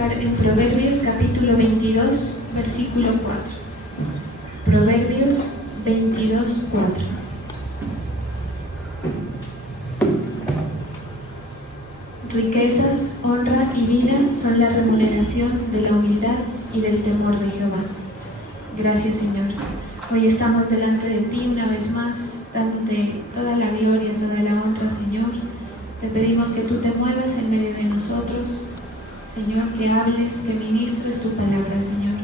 meditar en Proverbios capítulo 22, versículo 4. Proverbios 22, 4. Riquezas, honra y vida son la remuneración de la humildad y del temor de Jehová. Gracias, Señor. Hoy estamos delante de ti una vez más, dándote toda la gloria, toda la honra, Señor. Te pedimos que tú te muevas en medio de nosotros, Señor, que hables, que ministres tu palabra, Señor.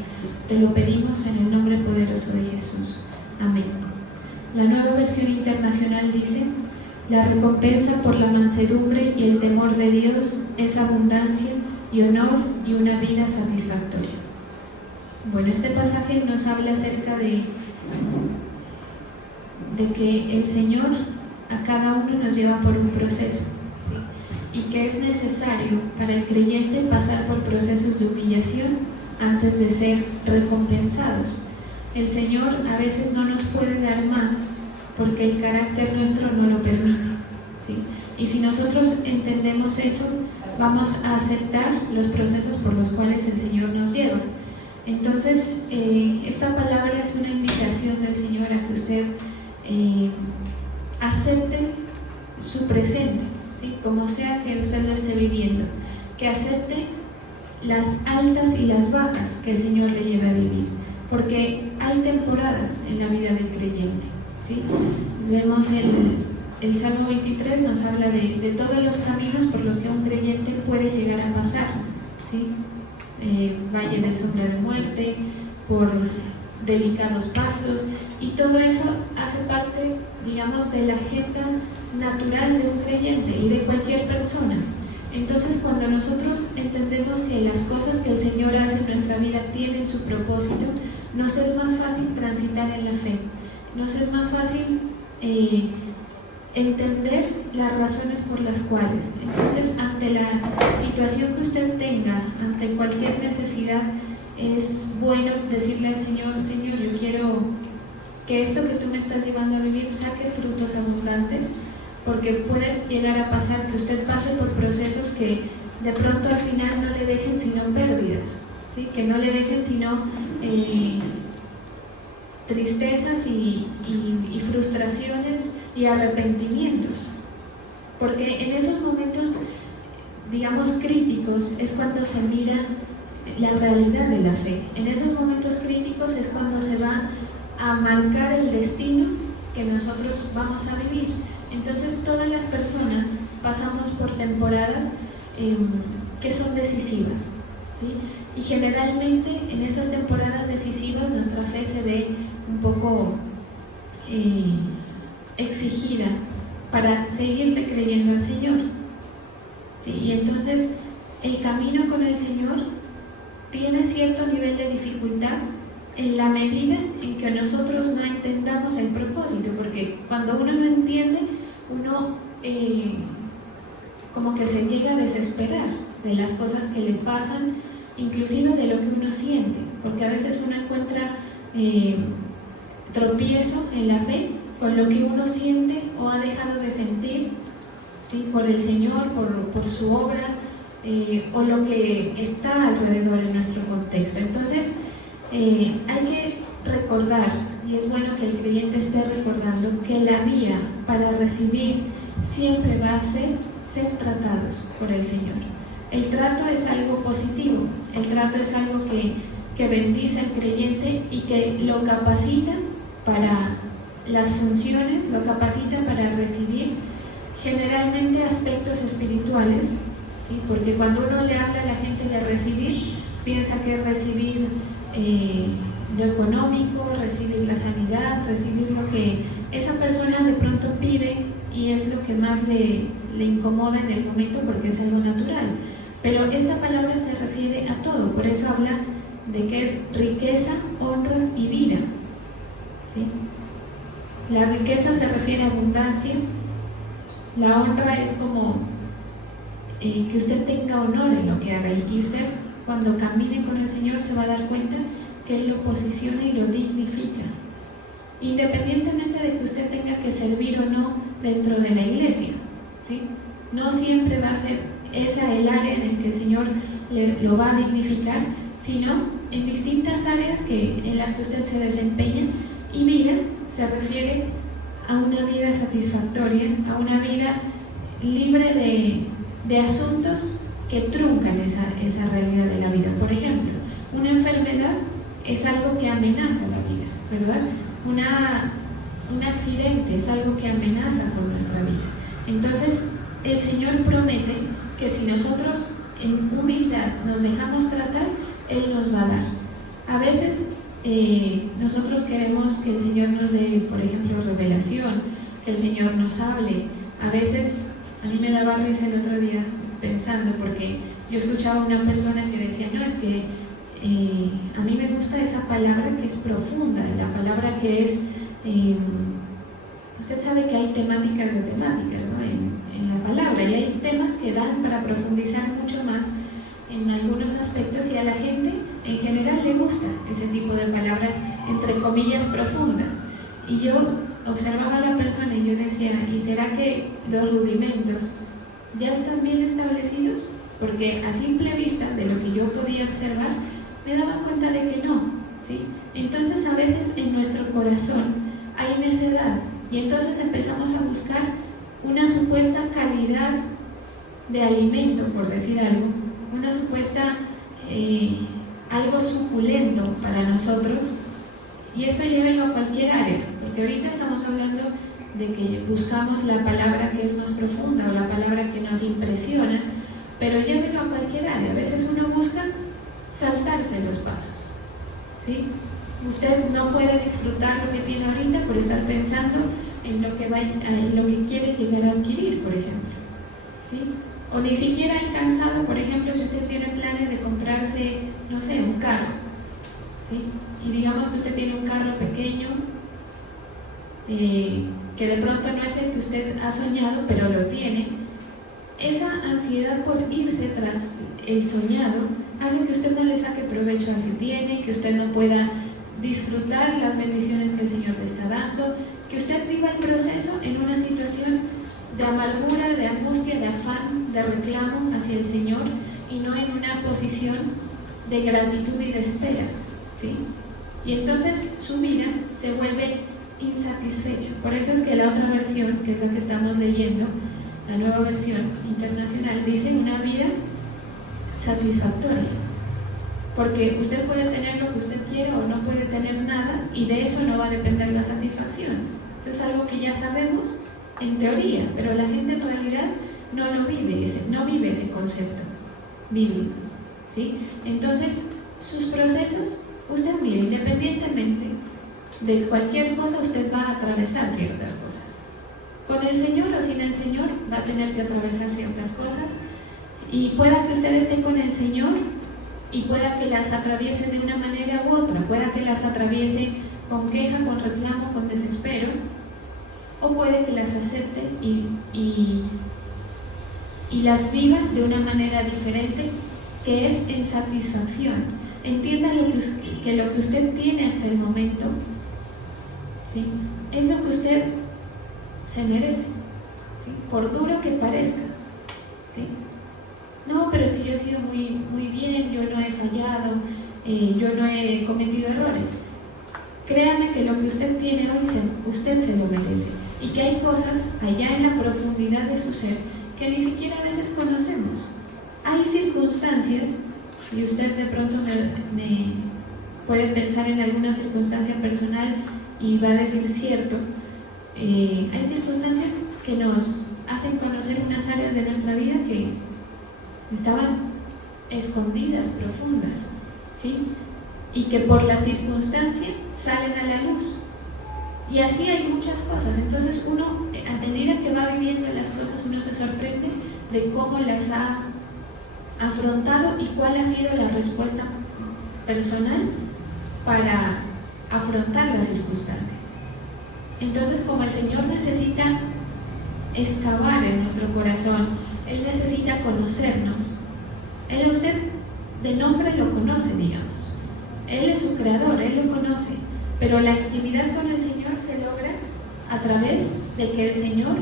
Te lo pedimos en el nombre poderoso de Jesús. Amén. La Nueva Versión Internacional dice: la recompensa por la mansedumbre y el temor de Dios es abundancia y honor y una vida satisfactoria. Bueno, este pasaje nos habla acerca de que el Señor a cada uno nos lleva por un proceso, ¿sí? Y que es necesario para el creyente pasar por procesos de humillación antes de ser recompensados. El Señor a veces no nos puede dar más porque el carácter nuestro no lo permite, ¿sí? Y si nosotros entendemos eso, vamos a aceptar los procesos por los cuales el Señor nos lleva. Entonces, esta palabra es una invitación del Señor a que usted acepte su presente, ¿sí? Como sea que usted lo esté viviendo, que acepte las altas y las bajas que el Señor le lleve a vivir, porque hay temporadas en la vida del creyente, ¿sí? Vemos el Salmo 23 nos habla de todos los caminos por los que un creyente puede llegar a pasar, ¿sí? Valle de sombra de muerte, por delicados pastos, y todo eso hace parte, digamos, de la agenda natural de un creyente y de cualquier persona. Entonces, cuando nosotros entendemos que las cosas que el Señor hace en nuestra vida tienen su propósito, nos es más fácil transitar en la fe, nos es más fácil entender las razones por las cuales. Entonces, ante la situación que usted tenga, ante cualquier necesidad, es bueno decirle al Señor: Señor, yo quiero que esto que tú me estás llevando a vivir saque frutos abundantes, porque puede llegar a pasar que usted pase por procesos que de pronto al final no le dejen sino pérdidas, ¿sí? Que no le dejen sino tristezas y frustraciones y arrepentimientos, porque en esos momentos, digamos, críticos es cuando se mira la realidad de la fe. En esos momentos críticos es cuando se va a marcar el destino que nosotros vamos a vivir. Entonces, todas las personas pasamos por temporadas que son decisivas, ¿sí? Y generalmente en esas temporadas decisivas nuestra fe se ve un poco exigida para seguirle creyendo al Señor, ¿sí? Y entonces el camino con el Señor tiene cierto nivel de dificultad en la medida en que nosotros no entendamos el propósito, porque cuando uno no entiende, uno como que se llega a desesperar de las cosas que le pasan, inclusive de lo que uno siente, porque a veces uno encuentra tropiezo en la fe con lo que uno siente o ha dejado de sentir, ¿sí? Por el Señor, por su obra, o lo que está alrededor en nuestro contexto. Entonces, hay que recordar, y es bueno que el creyente esté recordando, que la vía para recibir siempre va a ser tratados por el Señor. El trato es algo positivo, el trato es algo que bendice al creyente y que lo capacita para las funciones, lo capacita para recibir generalmente aspectos espirituales, ¿sí? Porque cuando uno le habla a la gente de recibir, piensa que es recibir lo económico, recibir la sanidad, recibir lo que esa persona de pronto pide y es lo que más le incomoda en el momento porque es algo natural. Pero esta palabra se refiere a todo, por eso habla de que es riqueza, honra y vida, ¿sí? La riqueza se refiere a abundancia, la honra es como que usted tenga honor en lo que haga, y usted cuando camine con el Señor se va a dar cuenta que Él lo posiciona y lo dignifica, independientemente de que usted tenga que servir o no dentro de la iglesia, ¿sí? No siempre va a ser esa el área en la que el Señor lo va a dignificar, sino en distintas áreas en las que usted se desempeña. Y vida se refiere a una vida satisfactoria, a una vida libre de asuntos que truncan esa realidad de la vida. Por ejemplo, una enfermedad es algo que amenaza la vida, ¿verdad? Un accidente es algo que amenaza por nuestra vida. Entonces, el Señor promete que si nosotros en humildad nos dejamos tratar, Él nos va a dar. A veces nosotros queremos que el Señor nos dé, por ejemplo, revelación, que el Señor nos hable. A veces, a mí me daba risa el otro día pensando, porque yo escuchaba a una persona que decía, no, es que a mí me gusta esa palabra que es profunda, la palabra que es, usted sabe que hay temáticas de temáticas, ¿no? en la palabra, y hay temas que dan para profundizar mucho más en algunos aspectos, y a la gente en general le gusta ese tipo de palabras, entre comillas, profundas. Y yo observaba a la persona y yo decía, ¿y será que los rudimentos ya están bien establecidos? Porque a simple vista de lo que yo podía observar, me daba cuenta de que no, ¿sí? Entonces a veces en nuestro corazón hay necedad, y entonces empezamos a buscar una supuesta calidad de alimento, por decir algo, una supuesta algo suculento para nosotros, y esto llévelo a cualquier área, porque ahorita estamos hablando de que buscamos la palabra que es más profunda o la palabra que nos impresiona, pero llévelo a cualquier área. A veces uno busca saltarse los pasos, ¿sí? Usted no puede disfrutar lo que tiene ahorita por estar pensando en lo que quiere llegar a adquirir, por ejemplo, ¿sí? O ni siquiera ha alcanzado, por ejemplo, si usted tiene planes de comprarse, no sé, un carro, ¿sí? Y digamos que usted tiene un carro pequeño, que de pronto no es el que usted ha soñado, pero lo tiene. Esa ansiedad por irse tras el soñado hace que usted no le saque provecho al que tiene, que usted no pueda disfrutar las bendiciones que el Señor le está dando, que usted viva el proceso en una situación de amargura, de angustia, de afán, de reclamo hacia el Señor, y no en una posición de gratitud y de espera, ¿sí? Y entonces su vida se vuelve insatisfecha. Por eso es que la otra versión, que es la que estamos leyendo, la nueva versión internacional, dice una vida satisfactoria, porque usted puede tener lo que usted quiera o no puede tener nada, y de eso no va a depender la satisfacción. Es algo que ya sabemos en teoría, pero la gente en realidad no vive ese concepto bíblico, ¿sí? Entonces sus procesos, usted mire, independientemente de cualquier cosa, usted va a atravesar ciertas cosas. Con el Señor o sin el Señor va a tener que atravesar ciertas cosas, y pueda que usted esté con el Señor y pueda que las atraviese de una manera u otra, pueda que las atraviese con queja, con reclamo, con desespero, o puede que las acepte y las viva de una manera diferente, que es en satisfacción. Entienda que lo que usted tiene hasta el momento, ¿sí?, es lo que usted se merece, ¿sí?, por duro que parezca, ¿sí? No, pero es que yo he sido muy, muy bien, yo no he fallado, yo no he cometido errores. Créame que lo que usted tiene hoy, usted se lo merece, y que hay cosas allá en la profundidad de su ser que ni siquiera a veces conocemos. Hay circunstancias, y usted de pronto me puede pensar en alguna circunstancia personal y va a decir cierto, hay circunstancias que nos hacen conocer unas áreas de nuestra vida que estaban escondidas, profundas, ¿sí?, y que por la circunstancia salen a la luz. Y así hay muchas cosas. Entonces uno, a medida que va viviendo las cosas, uno se sorprende de cómo las ha afrontado y cuál ha sido la respuesta personal para afrontar las circunstancias. Entonces, como el Señor necesita excavar en nuestro corazón, Él necesita conocernos. Él a usted de nombre lo conoce, digamos. Él es su creador, Él lo conoce, pero la intimidad con el Señor se logra a través de que el Señor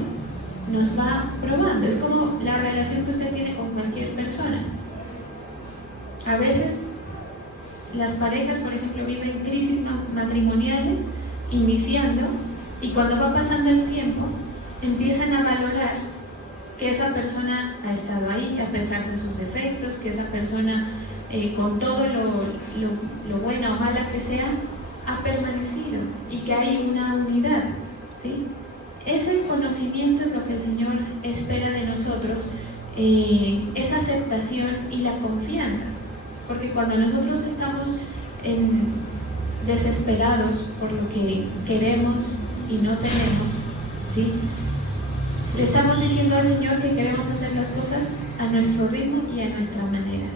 nos va probando. Es como la relación que usted tiene con cualquier persona. A veces las parejas, por ejemplo, viven crisis matrimoniales iniciando, y cuando va pasando el tiempo empiezan a valorar que esa persona ha estado ahí a pesar de sus defectos, que esa persona con todo lo buena o mala que sea, ha permanecido y que hay una unidad, ¿sí? Ese conocimiento es lo que el Señor espera de nosotros, esa aceptación y la confianza, porque cuando nosotros estamos desesperados por lo que queremos y no tenemos, ¿sí? Le estamos diciendo al Señor que queremos hacer las cosas a nuestro ritmo y a nuestra manera.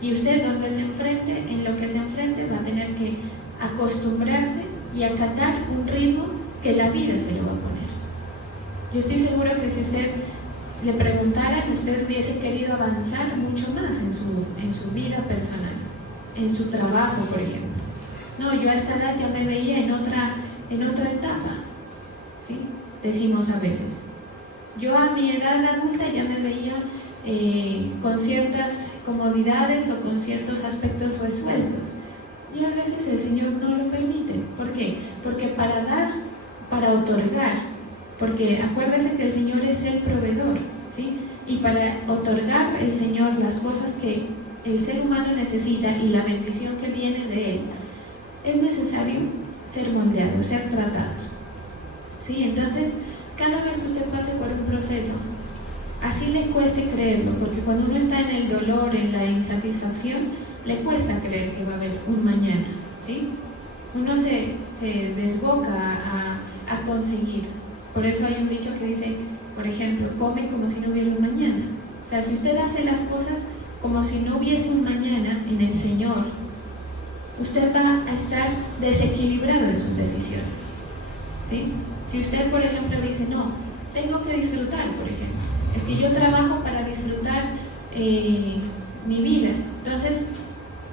Y usted, donde se enfrente, en lo que se enfrente, va a tener que acostumbrarse y acatar un ritmo que la vida se lo va a poner. Yo estoy seguro que si usted le preguntara, usted hubiese querido avanzar mucho más en su vida personal, en su trabajo, por ejemplo. No, yo a esta edad ya me veía en otra etapa, ¿sí? Decimos a veces. Yo a mi edad adulta ya me veía con ciertas comodidades o con ciertos aspectos resueltos. Y a veces el Señor no lo permite. ¿Por qué? Porque para dar, para otorgar, porque acuérdese que el Señor es el proveedor, ¿sí? Y para otorgar el Señor las cosas que el ser humano necesita y la bendición que viene de Él, es necesario ser moldeados, ser tratados, ¿sí? Entonces, cada vez que usted pase por un proceso, así le cueste creerlo, porque cuando uno está en el dolor, en la insatisfacción, le cuesta creer que va a haber un mañana, ¿sí? Uno se desboca a conseguir. Por eso hay un dicho que dice, por ejemplo, come como si no hubiera un mañana. O sea, si usted hace las cosas como si no hubiese un mañana en el Señor, usted va a estar desequilibrado en sus decisiones, ¿sí? Si usted, por ejemplo, dice, no, tengo que disfrutar, por ejemplo, es que yo trabajo para disfrutar mi vida, entonces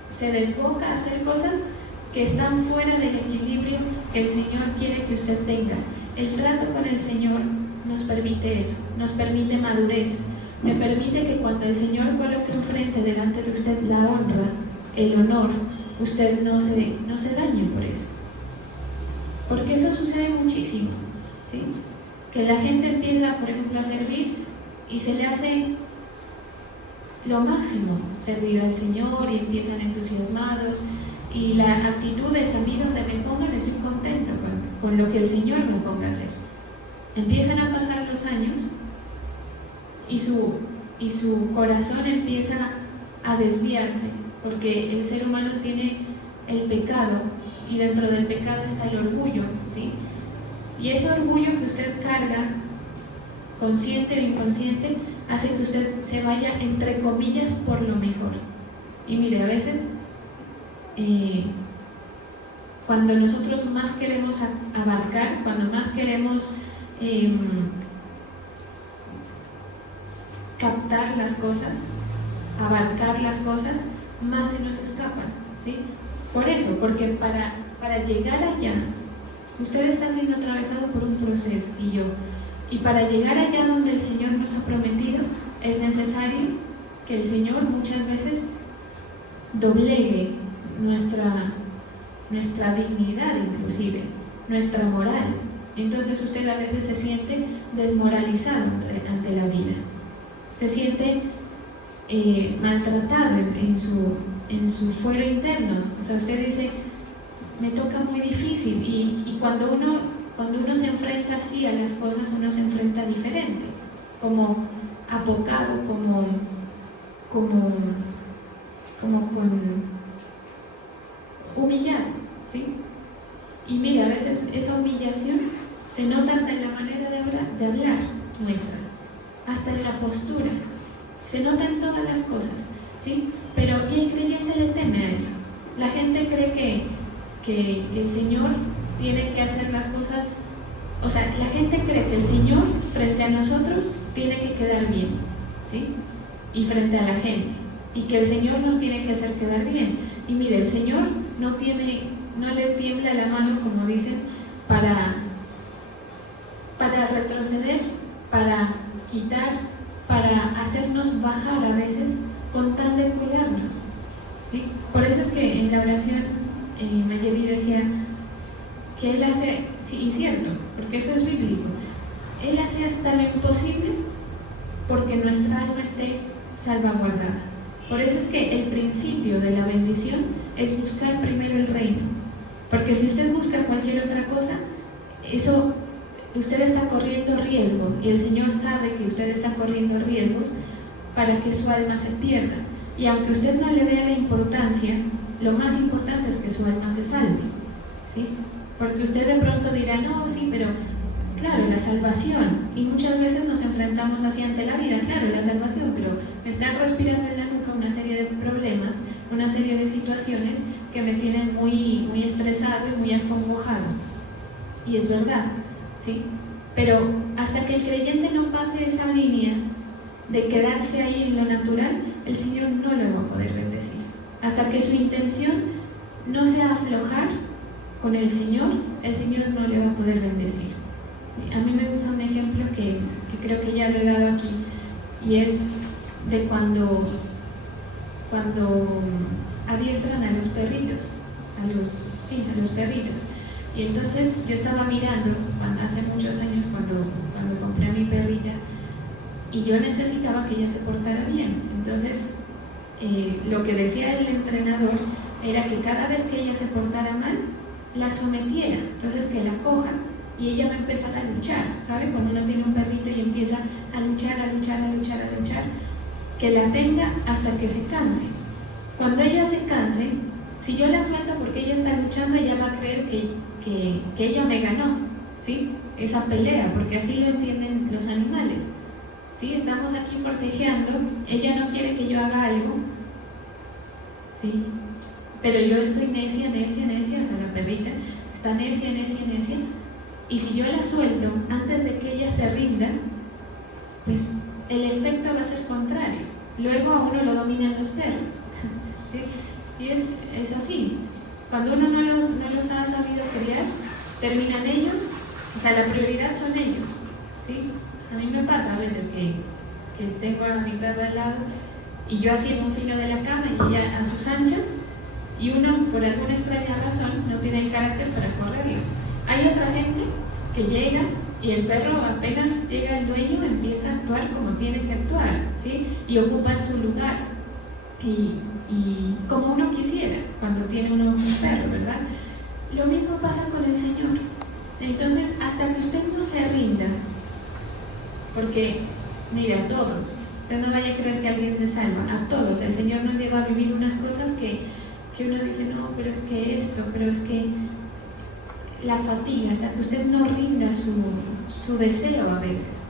se desboca a hacer cosas que están fuera del equilibrio que el Señor quiere que usted tenga. El trato con el Señor nos permite eso, nos permite madurez, le permite que cuando el Señor coloque enfrente delante de usted la honra, el honor, usted no se dañe por eso. Porque eso sucede muchísimo, ¿sí? Que la gente empieza, por ejemplo, a servir y se le hace lo máximo servir al Señor y empiezan entusiasmados, y la actitud es: a mí donde me pongan estoy contento con lo que el Señor me ponga a hacer. Empiezan a pasar los años y su corazón empieza a desviarse, porque el ser humano tiene el pecado, y dentro del pecado está el orgullo, ¿sí? Y ese orgullo que usted carga, consciente o inconsciente, hace que usted se vaya, entre comillas, por lo mejor. Y mire, a veces cuando nosotros más queremos abarcar, cuando más queremos captar las cosas, abarcar las cosas, más se nos escapan, ¿sí? Por eso, porque para llegar allá, usted está siendo atravesado por un proceso, y para llegar allá donde el Señor nos ha prometido, es necesario que el Señor muchas veces doblegue nuestra dignidad, inclusive nuestra moral. Entonces usted a veces se siente desmoralizado ante la vida, se siente maltratado en su fuero interno. O sea, usted dice, me toca muy difícil, y cuando uno se enfrenta así a las cosas, uno se enfrenta diferente, como apocado, como con humillado, ¿sí? Y mira, a veces esa humillación se nota hasta en la manera de hablar nuestra, hasta en la postura, se nota en todas las cosas, ¿sí? Pero y el creyente le teme a eso. La gente cree que el Señor tiene que hacer las cosas, o sea, la gente cree que el Señor frente a nosotros tiene que quedar bien, ¿sí? Y frente a la gente, y que el Señor nos tiene que hacer quedar bien. Y mire, el Señor no le tiembla la mano, como dicen, para retroceder para quitar, para hacernos bajar a veces con tal de cuidarnos, ¿sí? Por eso es que en la oración Mayeli decía que Él hace, sí, y cierto, porque eso es bíblico, Él hace hasta lo imposible porque nuestra alma esté salvaguardada. Por eso es que el principio de la bendición es buscar primero el reino, porque si usted busca cualquier otra cosa, eso usted está corriendo riesgo, y el Señor sabe que usted está corriendo riesgos para que su alma se pierda. Y aunque usted no le vea la importancia, lo más importante es que su alma se salve, ¿sí? Porque usted de pronto dirá, no, sí, pero claro, la salvación, y muchas veces nos enfrentamos así ante la vida, claro, la salvación, pero me están respirando en la nuca una serie de problemas, una serie de situaciones que me tienen muy estresado y muy acongojado. Y es verdad, ¿sí? Pero hasta que el creyente no pase esa línea de quedarse ahí en lo natural, el Señor no lo va a poder bendecir. Hasta que su intención no sea aflojar con el Señor no le va a poder bendecir. A mí me gusta un ejemplo que creo que ya lo he dado aquí, y es de cuando adiestran a los perritos, a los perritos. Y entonces yo estaba mirando, hace muchos años cuando compré a mi perrita, y yo necesitaba que ella se portara bien. Entonces lo que decía el entrenador era que cada vez que ella se portara mal, la sometiera, entonces que la coja y ella va a empezar a luchar, ¿sabe? Cuando uno tiene un perrito y empieza a luchar, que la tenga hasta que se canse. Cuando ella se canse, si yo la suelto porque ella está luchando, ella va a creer que ella me ganó, ¿sí? Esa pelea, porque así lo entienden los animales, ¿sí? Estamos aquí forcejeando, ella no quiere que yo haga algo, ¿sí? Pero yo estoy necia, o sea, la perrita está necia, y si yo la suelto antes de que ella se rinda, pues el efecto va a ser contrario. Luego a uno lo dominan los perros, ¿sí? Y es así. Cuando uno no los ha sabido criar, terminan ellos, o sea, la prioridad son ellos, ¿sí? A mí me pasa a veces que tengo a mi perro al lado y yo así en un filo de la cama y ella a sus anchas, y uno por alguna extraña razón no tiene el carácter para correrlo. Hay otra gente que llega y el perro apenas llega el dueño empieza a actuar como tiene que actuar, ¿sí? Y ocupa su lugar y como uno quisiera cuando tiene uno un perro, ¿verdad? Lo mismo pasa con el Señor. Entonces, hasta que usted no se rinda, porque mire, a todos, usted no vaya a creer que alguien se salva, a todos el Señor nos lleva a vivir unas cosas que uno dice, no, pero es que esto, pero es que la fatiga, hasta que usted no rinda su deseo a veces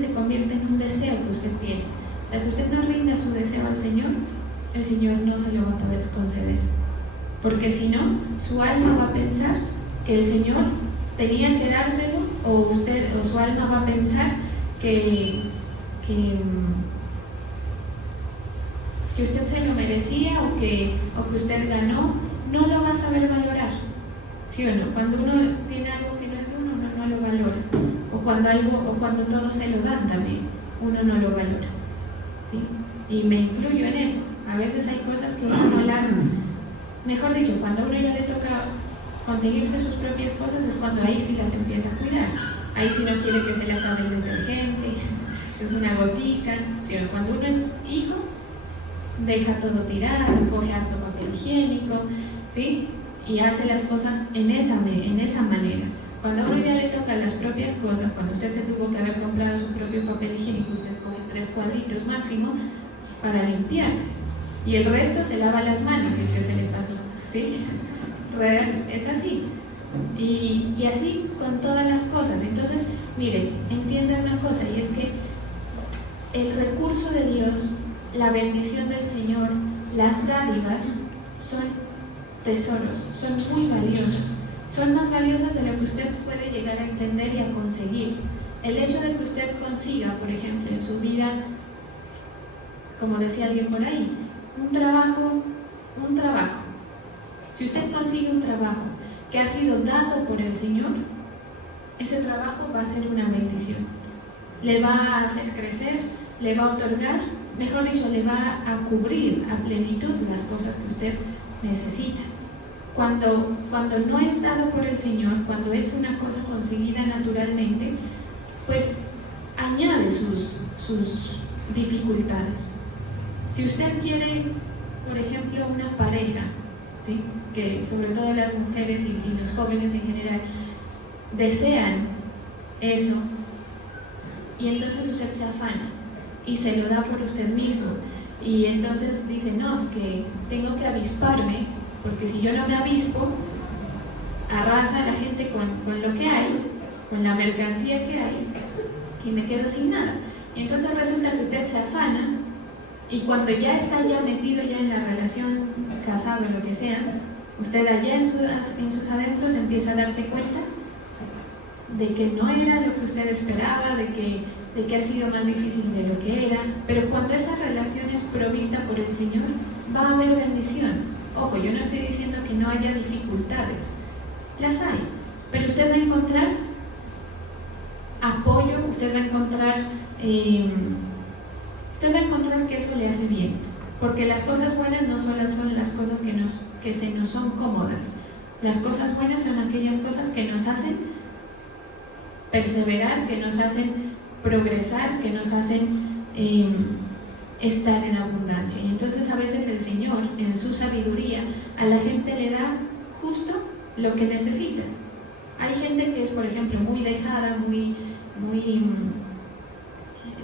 se convierte en un deseo que usted tiene, hasta que usted no rinda su deseo al Señor, el Señor no se lo va a poder conceder, porque si no, su alma va a pensar que el Señor tenía que dárselo, o su alma va a pensar que usted se lo merecía o que usted ganó, no lo va a saber valorar, ¿sí o no? Cuando uno tiene algo que no es de uno, no lo valora, o cuando todo se lo dan también, uno no lo valora, ¿sí? Y me incluyo en eso. A veces hay cosas que uno no las, mejor dicho, cuando a uno ya le toca conseguirse sus propias cosas, es cuando ahí sí las empieza a cuidar. Ahí sí no quiere que se le acabe el detergente, que es una gotica, ¿sí? Cuando uno es hijo, deja todo tirado, coge harto papel higiénico, ¿sí? Y hace las cosas en esa manera. Cuando a uno ya le toca las propias cosas, cuando usted se tuvo que haber comprado su propio papel higiénico, usted coge 3 cuadritos máximo para limpiarse, y el resto se lava las manos si es que se le pasó, ¿sí? Es así. Y así con todas las cosas. Entonces, mire, entiendan una cosa, y es que el recurso de Dios, la bendición del Señor, las dádivas son tesoros, son muy valiosas, son más valiosas de lo que usted puede llegar a entender y a conseguir. El hecho de que usted consiga, por ejemplo, en su vida, como decía alguien por ahí, un trabajo, si usted consigue un trabajo que ha sido dado por el Señor, ese trabajo va a ser una bendición. le va a hacer crecer, le va a otorgar, mejor dicho, le va a cubrir a plenitud las cosas que usted necesita. Cuando no es dado por el Señor, cuando es una cosa conseguida naturalmente, pues añade sus dificultades. Si usted quiere, por ejemplo, una pareja, ¿sí?, que sobre todo las mujeres y los jóvenes en general desean eso, y entonces usted se afana y se lo da por usted mismo, y entonces dice, no, es que tengo que avisparme, porque si yo no me avispo, arrasa a la gente con lo que hay, con la mercancía que hay, y me quedo sin nada. Y entonces resulta que usted se afana, y cuando ya está metido en la relación, casado, lo que sea, usted allá en sus adentros empieza a darse cuenta de que no era lo que usted esperaba, de que ha sido más difícil de lo que era. Pero cuando esa relación es provista por el Señor, va a haber bendición. Ojo, yo no estoy diciendo que no haya dificultades, las hay, pero usted va a encontrar apoyo, usted va a encontrar que eso le hace bien, porque las cosas buenas no solo son las cosas que se nos son cómodas. Las cosas buenas son aquellas cosas que nos hacen perseverar, que nos hacen progresar, que nos hacen estar en abundancia. Y entonces a veces el Señor, en su sabiduría, a la gente le da justo lo que necesita. Hay gente que es, por ejemplo, muy dejada, muy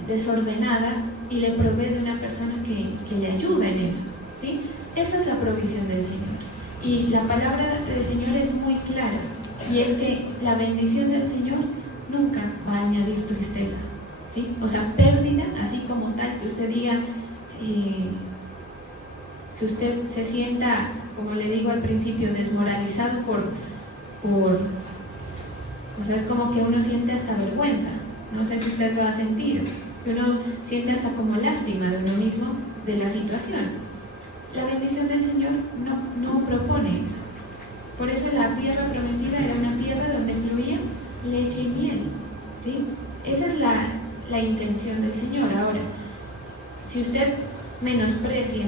desordenada, y le provee de una persona que le ayuda en eso, ¿sí? Esa es la provisión del Señor. Y la palabra del Señor es muy clara, y es que la bendición del Señor nunca va a añadir tristeza, ¿sí? O sea, pérdida, así como tal, que usted diga, que usted se sienta, como le digo al principio, desmoralizado o sea, es como que uno siente hasta vergüenza. No sé si usted lo ha sentido, que uno siente hasta como lástima de uno mismo, de la situación. La bendición del Señor no propone eso. Por eso la tierra prometida era una tierra donde fluía leche y miel, ¿sí? Esa es la intención del Señor. Ahora, si usted menosprecia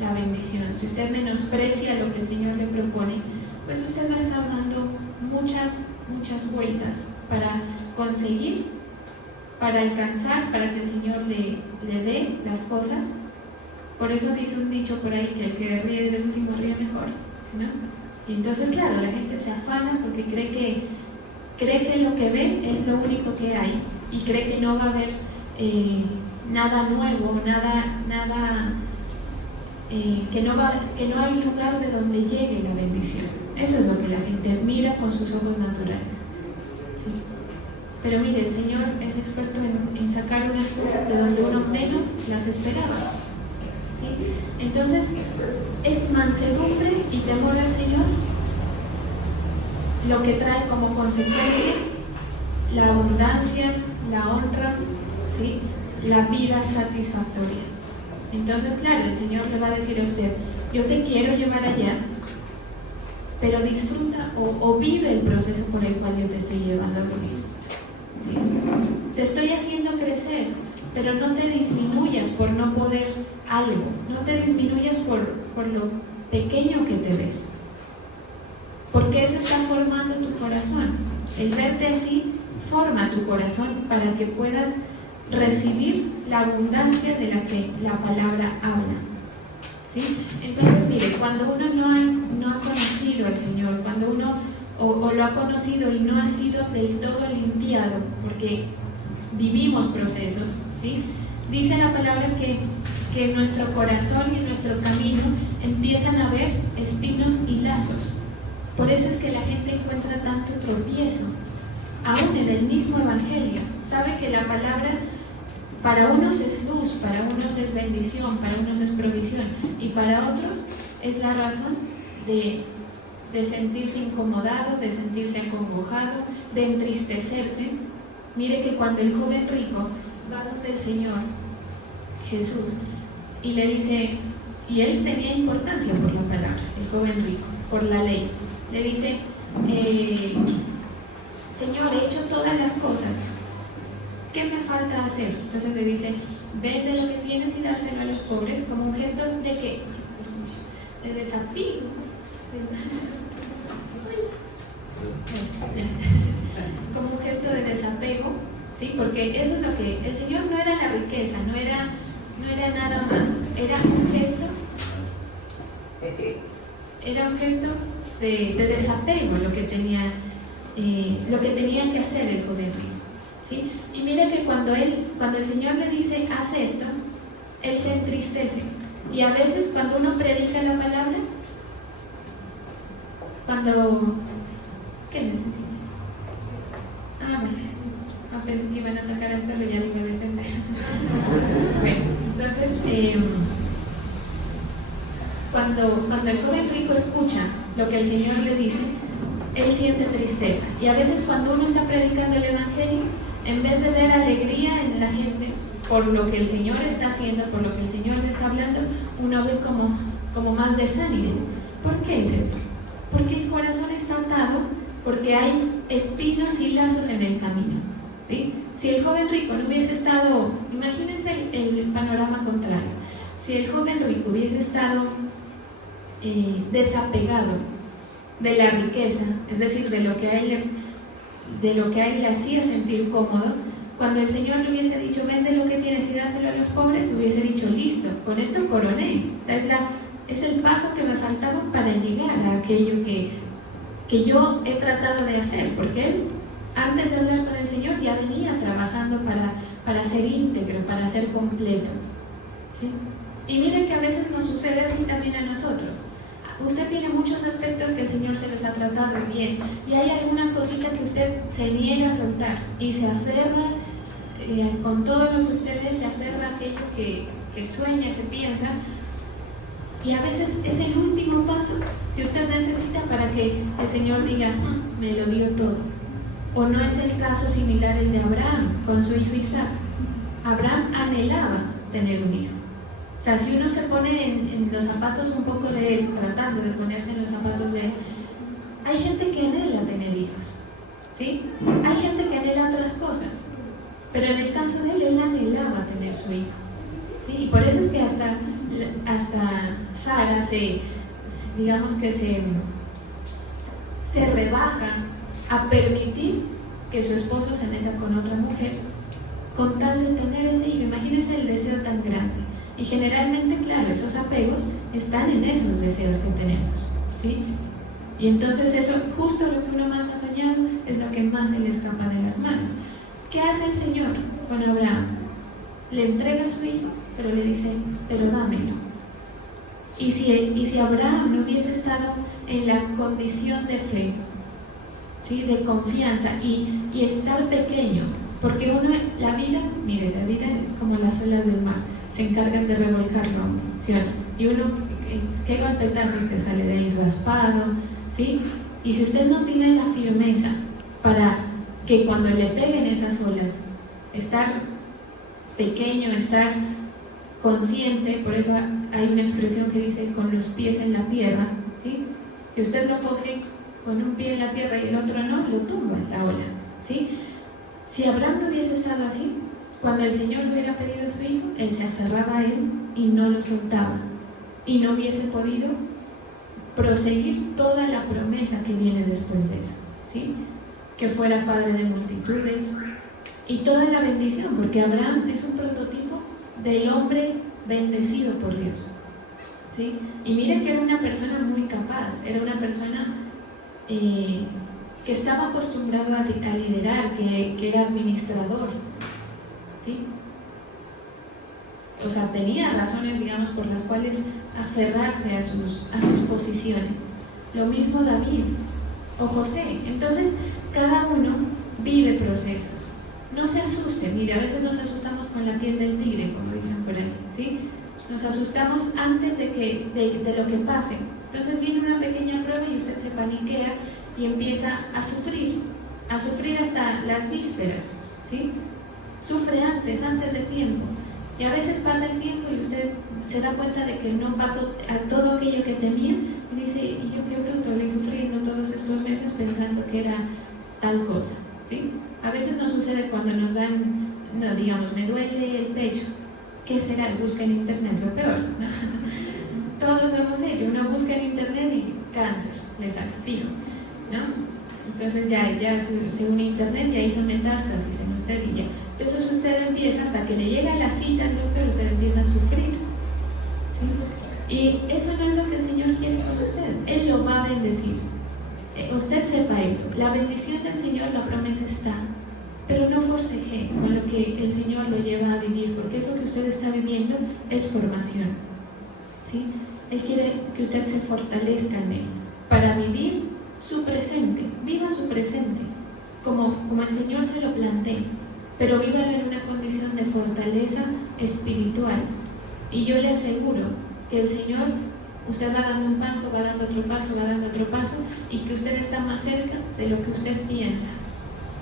la bendición, si usted menosprecia lo que el Señor le propone, pues usted va a estar dando muchas vueltas para conseguir, para alcanzar, para que el Señor le dé las cosas. Por eso dice un dicho por ahí, que el que ríe de último ríe mejor, ¿no? Y entonces, claro, la gente se afana porque cree que lo que ve es lo único que hay, y cree que no va a haber nada nuevo, nada que no hay lugar de donde llegue la bendición. Eso es lo que la gente mira con sus ojos naturales, ¿sí? Pero mire, el Señor es experto en sacar unas cosas de donde uno menos las esperaba, ¿sí? Entonces, es mansedumbre y temor al Señor lo que trae como consecuencia la abundancia, la honra, ¿sí?, la vida satisfactoria. Entonces, claro, el Señor le va a decir a usted, yo te quiero llevar allá, pero disfruta o vive el proceso por el cual yo te estoy llevando a vivir, ¿sí? Te estoy haciendo crecer, pero no te disminuyas por no poder algo, no te disminuyas por lo pequeño que te ves, porque eso está formando tu corazón. El verte así forma tu corazón para que puedas recibir la abundancia de la que la palabra habla, ¿sí? Entonces, mire, cuando uno no ha conocido al Señor, cuando uno o lo ha conocido y no ha sido del todo limpiado, porque vivimos procesos, ¿sí?, dice la palabra que en nuestro corazón y en nuestro camino empiezan a haber espinos y lazos. Por eso es que la gente encuentra tanto tropiezo, aún en el mismo Evangelio. Sabe que la palabra para unos es luz, para unos es bendición, para unos es provisión, y para otros es la razón de sentirse incomodado, de sentirse acongojado, de entristecerse. Mire que cuando el joven rico va donde el Señor Jesús y le dice, y él tenía importancia por la palabra, el joven rico, por la ley, le dice, Señor, he hecho todas las cosas, ¿qué me falta hacer? Entonces le dice, vende lo que tienes y dárselo a los pobres, como un gesto de que, de desapego. Como un gesto de desapego, ¿sí? Porque eso es lo que el Señor no era la riqueza, no era nada más, era un gesto de desapego lo que tenía que hacer el joven rico, ¿sí? Y mira que cuando el Señor le dice haz esto, él se entristece. Y a veces cuando uno predica la palabra, ¿qué necesita? Bueno, pensé que iban a sacar al perro y ya me iba a defender. Bueno, entonces cuando el joven rico escucha lo que el Señor le dice, él siente tristeza. Y a veces cuando uno está predicando el Evangelio, en vez de ver alegría en la gente por lo que el Señor está haciendo, por lo que el Señor le está hablando, uno ve como más desánimo. ¿Por qué es eso? Porque el corazón está atado, porque hay espinos y lazos en el camino, ¿sí? Si el joven rico no hubiese estado, imagínense el panorama contrario, si el joven rico hubiese estado desapegado de la riqueza, es decir, de lo que a él le hacía sentir cómodo, cuando el Señor le hubiese dicho vende lo que tienes y dáselo a los pobres, hubiese dicho listo, con esto coroné. O sea, es el paso que me faltaba para llegar a aquello que yo he tratado de hacer, porque él antes de hablar con el Señor ya venía trabajando para ser íntegro, para ser completo, ¿sí? Y miren que a veces nos sucede así también a nosotros. Usted tiene muchos aspectos que el Señor se los ha tratado bien, y hay alguna cosita que usted se niega a soltar y se aferra con todo lo que usted ve, se aferra a aquello que sueña, que piensa, y a veces es el último paso que usted necesita para que el Señor diga me lo dio todo. O no es el caso similar el de Abraham con su hijo Isaac. Abraham anhelaba tener un hijo. O sea, si uno se pone en los zapatos un poco de él, tratando de ponerse en los zapatos de él, hay gente que anhela tener hijos, ¿sí? Hay gente que anhela otras cosas, pero en el caso de él anhelaba tener su hijo, ¿sí? Y por eso es que hasta Sara digamos que se rebaja a permitir que su esposo se meta con otra mujer con tal de tener ese hijo. Imagínense el deseo tan grande. Y generalmente, claro, esos apegos están en esos deseos que tenemos, ¿sí? Y entonces eso, justo lo que uno más ha soñado, es lo que más se le escapa de las manos. ¿Qué hace el Señor con Abraham? Le entrega a su hijo, pero le dice, pero dámelo. Y si Abraham no hubiese estado en la condición de fe, ¿sí?, de confianza y estar pequeño, porque la vida es como las olas del mar, se encargan de revolcarlo, ¿sí o no? Y uno, qué golpetazos que sale de ahí raspado, ¿sí? Y si usted no tiene la firmeza para que cuando le peguen esas olas, estar pequeño, estar consciente, por eso hay una expresión que dice con los pies en la tierra, ¿sí? Si usted lo coge con un pie en la tierra y el otro no, lo tumba la ola, ¿sí? Si Abraham no hubiese estado así, cuando el Señor le hubiera pedido a su hijo, él se aferraba a él y no lo soltaba, y no hubiese podido proseguir toda la promesa que viene después de eso, ¿sí? Que fuera padre de multitudes y toda la bendición, porque Abraham es un prototipo del hombre bendecido por Dios, ¿sí? Y miren que era una persona muy capaz, era una persona que estaba acostumbrado a liderar, que era administrador, ¿sí? O sea, tenía razones, digamos, por las cuales aferrarse a sus posiciones. Lo mismo David o José. Entonces, cada uno vive procesos. No se asusten. Mire, a veces nos asustamos con la piel del tigre, como dicen por ahí, ¿sí? Nos asustamos antes de lo que pase. Entonces viene una pequeña prueba y usted se paniquea y empieza a sufrir hasta las vísperas, ¿sí? Sufre antes de tiempo. Y a veces pasa el tiempo y usted se da cuenta de que no pasó a todo aquello que temía y dice, y yo qué bruto, le sufriendo todos estos meses pensando que era tal cosa, ¿sí? A veces nos sucede cuando nos dan no, digamos, me duele el pecho, ¿qué será? Busca en internet, lo peor, ¿no? Todos lo hemos hecho, uno busca en internet y cáncer, le sale, fijo, ¿no? Entonces ya se une a internet, ya hizo metástasis en usted y ya. Entonces usted empieza, hasta que le llega la cita al doctor, usted empieza a sufrir, ¿sí? Y eso no es lo que el Señor quiere con usted. Él lo va a bendecir. Usted sepa eso. La bendición del Señor, la promesa está. Pero no forceje con lo que el Señor lo lleva a vivir, porque eso que usted está viviendo es formación, ¿sí? Él quiere que usted se fortalezca en Él para vivir su presente. Viva su presente como el Señor se lo plantea, pero vívalo en una condición de fortaleza espiritual. Y yo le aseguro que el Señor, usted va dando un paso, va dando otro paso, va dando otro paso, y que usted está más cerca de lo que usted piensa,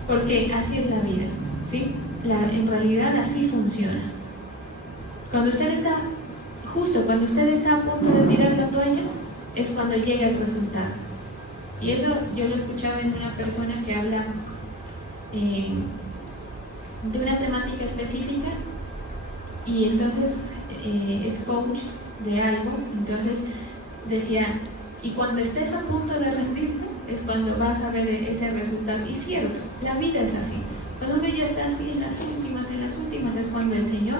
porque así es la vida, ¿sí? En realidad así funciona. Cuando usted está, justo cuando usted está a punto de tirar la toalla, es cuando llega el resultado. Y eso yo lo escuchaba en una persona que habla de una temática específica, y entonces es coach de algo. Entonces decía, y cuando estés a punto de rendirte es cuando vas a ver ese resultado. Y cierto, la vida es así. Cuando uno ya está así en las últimas es cuando el Señor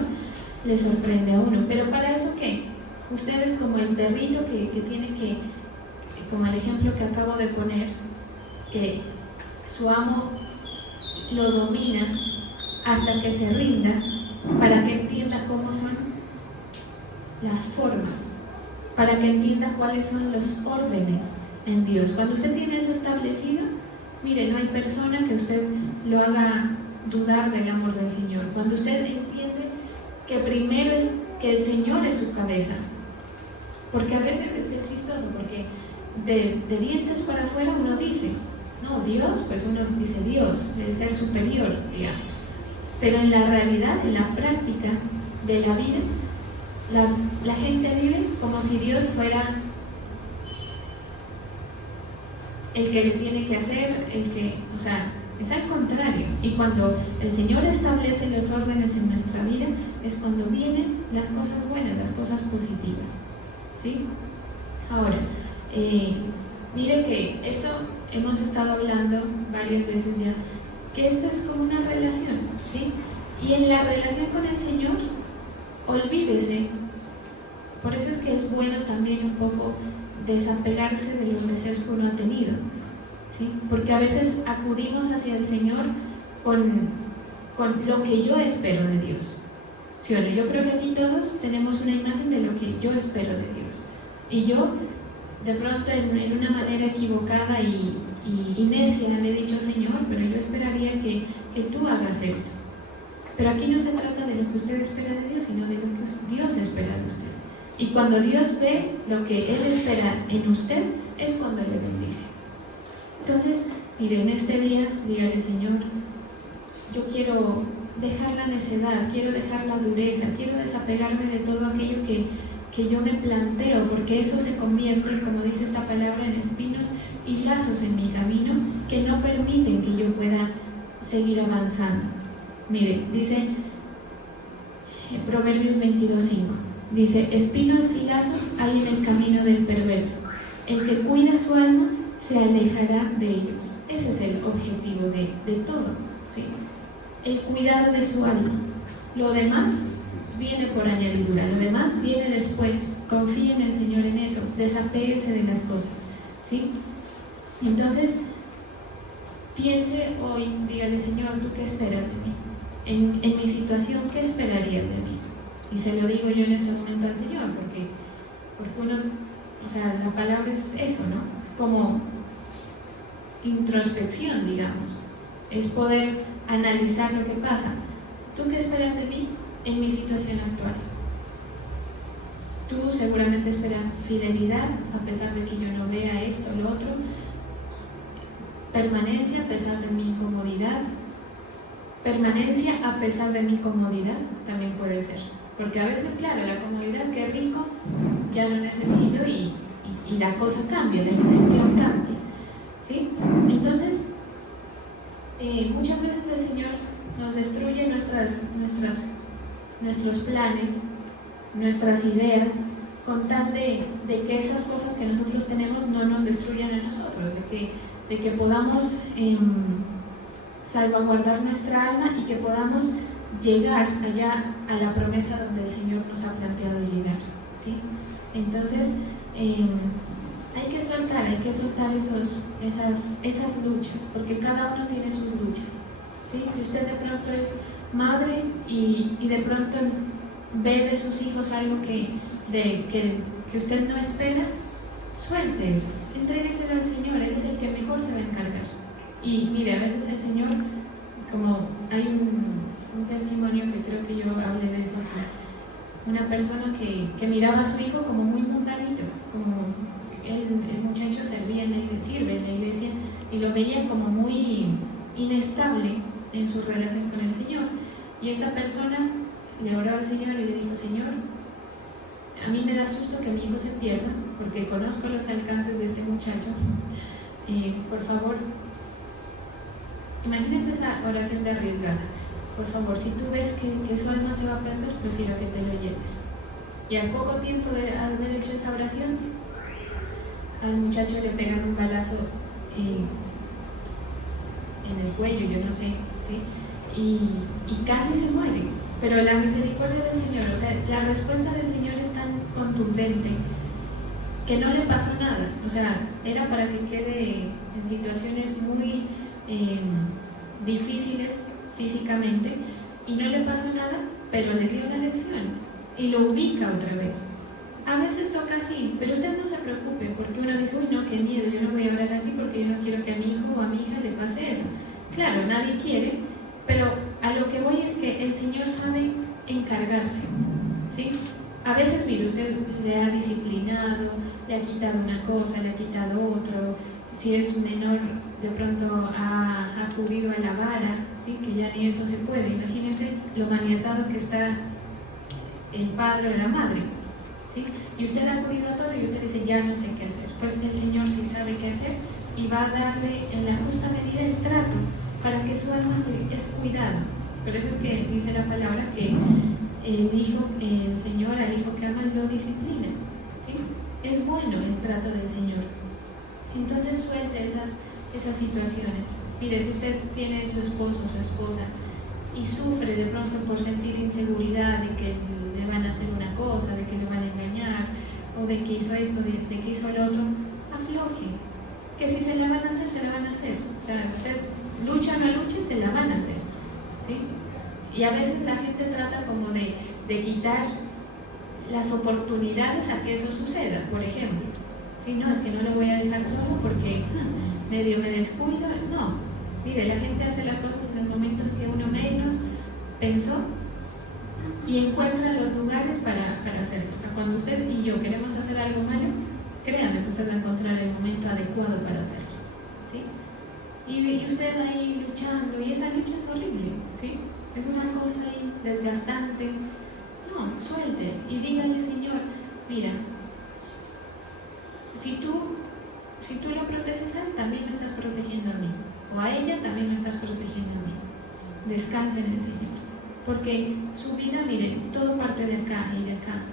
le sorprende a uno. Pero para eso, ¿qué? Ustedes, como el perrito que tiene que, como el ejemplo que acabo de poner, que su amo lo domina hasta que se rinda, para que entienda cómo son las formas, para que entienda cuáles son los órdenes en Dios. Cuando usted tiene eso establecido, mire, no hay persona que usted lo haga dudar del amor del Señor. Cuando usted entiende que primero es que el Señor es su cabeza, porque a veces es que es chistoso, porque de dientes para afuera uno dice, no, Dios, pues uno dice Dios, el ser superior, digamos. Pero en la realidad, en la práctica de la vida, la gente vive como si Dios fuera el que le tiene que hacer, o sea, es al contrario. Y cuando el Señor establece los órdenes en nuestra vida, es cuando vienen las cosas buenas, las cosas positivas, ¿sí? Ahora, mire que esto hemos estado hablando varias veces ya, que esto es como una relación, ¿sí? Y en la relación con el Señor, olvídese. Por eso es que es bueno también un poco desapegarse de los deseos que uno ha tenido, ¿sí? Porque a veces acudimos hacia el Señor con lo que yo espero de Dios, ¿sí? Bueno, yo creo que aquí todos tenemos una imagen de lo que yo espero de Dios. Y yo, de pronto, en una manera equivocada y necia, le he dicho, Señor, pero yo esperaría que tú hagas esto. Pero aquí no se trata de lo que usted espera de Dios, sino de lo que Dios espera de usted. Y cuando Dios ve lo que Él espera en usted, es cuando le bendice. Entonces, mire, en este día, dígale, Señor, yo quiero dejar la necedad, quiero dejar la dureza, quiero desapegarme de todo aquello que yo me planteo, porque eso se convierte, como dice esta palabra, en espinos y lazos en mi camino que no permiten que yo pueda seguir avanzando. Mire, dice en Proverbios 22:5, dice, espinos y lazos hay en el camino del perverso, el que cuida su alma se alejará de ellos. Ese es el objetivo de todo, ¿sí? El cuidado de su alma. Lo demás viene por añadidura, lo demás viene después. Confíe en el Señor en eso, desapéguese de las cosas, ¿sí? Entonces, piense hoy, dígale, Señor, ¿tú qué esperas de mí? En mi situación, ¿qué esperarías de mí? Y se lo digo yo en este momento al Señor, porque uno, o sea, la palabra es eso, ¿no? Es como introspección, digamos, es poder analizar lo que pasa. ¿Tú qué esperas de mí en mi situación actual? Tú seguramente esperas fidelidad, a pesar de que yo no vea esto o lo otro, permanencia a pesar de mi incomodidad. Permanencia a pesar de mi comodidad también puede ser, porque a veces, claro, la comodidad, qué rico, ya lo necesito y la cosa cambia, la intención cambia, ¿sí? Entonces, muchas veces el Señor nos destruye nuestros planes, nuestras ideas, con tal de que esas cosas que nosotros tenemos no nos destruyan a nosotros, de que podamos salvaguardar nuestra alma y que podamos llegar allá a la promesa donde el Señor nos ha planteado llegar, ¿sí? Entonces, hay que soltar esas luchas, porque cada uno tiene sus luchas, ¿sí? Si usted de pronto es madre y de pronto ve de sus hijos algo que usted no espera, suelte eso, entrégueselo al Señor, Él es el que mejor se va a encargar. Y mire, a veces el Señor, como hay un testimonio que creo que yo hablé de eso aquí, una persona que miraba a su hijo como muy mundanito, como el muchacho sirve en la iglesia y lo veía como muy inestable en su relación con el Señor, y esta persona le oró al Señor y le dijo: Señor, a mí me da susto que mi hijo se pierda, porque conozco los alcances de este muchacho, por favor, imagínese esa oración de arriesgada: por favor, si tú ves que su alma se va a perder, prefiero que te lo lleves. Y al poco tiempo de haber hecho esa oración, al muchacho le pegan un balazo en el cuello, yo no sé, ¿sí? Y casi se muere. Pero la misericordia del Señor, o sea, la respuesta del Señor es tan contundente que no le pasó nada. O sea, era para que quede en situaciones muy difíciles físicamente, y no le pasó nada, pero le dio la lección y lo ubica otra vez. A veces toca así, pero usted no se preocupe, porque uno dice: uy, no, qué miedo, yo no voy a hablar así porque yo no quiero que a mi hijo o a mi hija le pase eso. Claro, nadie quiere, pero a lo que voy es que el Señor sabe encargarse, ¿sí? A veces, mire, usted le ha disciplinado, le ha quitado una cosa, le ha quitado otro. Si es menor, de pronto ha acudido a la vara, ¿sí? Que ya ni eso se puede. Imagínense lo maniatado que está el padre o la madre, ¿sí? Y usted ha acudido a todo y usted dice: ya no sé qué hacer. Pues el Señor sí sabe qué hacer y va a darle en la justa medida el trato para que su alma es cuidada. Por eso es que dice la palabra que el Señor al hijo que ama lo disciplina, ¿sí? Es bueno el trato del Señor. Entonces suelte esas situaciones. Mire, si usted tiene su esposo o su esposa y sufre de pronto por sentir inseguridad de que le van a hacer una cosa, de que le van a engañar, o de que hizo esto, de que hizo lo otro, afloje. Que si se la van a hacer, se la van a hacer. O sea, usted lucha o no lucha, se la van a hacer, ¿sí? Y a veces la gente trata como de quitar las oportunidades a que eso suceda. Por ejemplo, ¿sí? No, es que no lo voy a dejar solo porque medio me descuido. No, mire, la gente hace las cosas en los momentos que uno menos pensó y encuentra los lugares para hacerlo. O sea, cuando usted y yo queremos hacer algo malo, créanme que usted va a encontrar el momento adecuado para hacerlo, ¿sí? Y usted ahí luchando, y esa lucha es horrible, ¿sí? Es una cosa ahí desgastante. No, suelte y dígale: Señor, mira, si tú lo proteges a él, también me estás protegiendo a mí, o a ella también me estás protegiendo a mí. Descansa en el Señor, porque su vida, miren, todo parte de acá y de acá,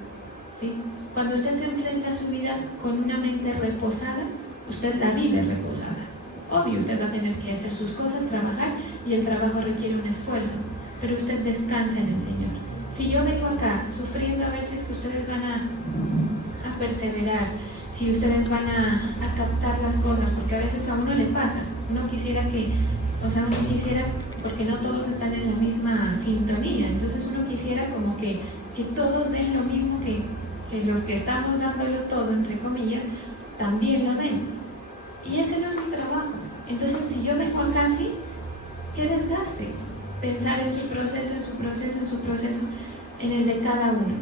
¿sí? Cuando usted se enfrenta a su vida con una mente reposada, usted la vive reposada. Obvio, usted va a tener que hacer sus cosas, trabajar, y el trabajo requiere un esfuerzo, pero usted descansa en el Señor. Si yo vengo acá sufriendo, a ver si es que ustedes van a perseverar, si ustedes van a captar las cosas, porque a veces a uno le pasa, uno quisiera, porque no todos están en la misma sintonía, entonces uno quisiera como que todos den lo mismo, que los que estamos dándolo todo, entre comillas, también lo den. Y ese no es mi trabajo. Entonces, si yo vengo acá así, qué desgaste pensar en su proceso, en el de cada uno,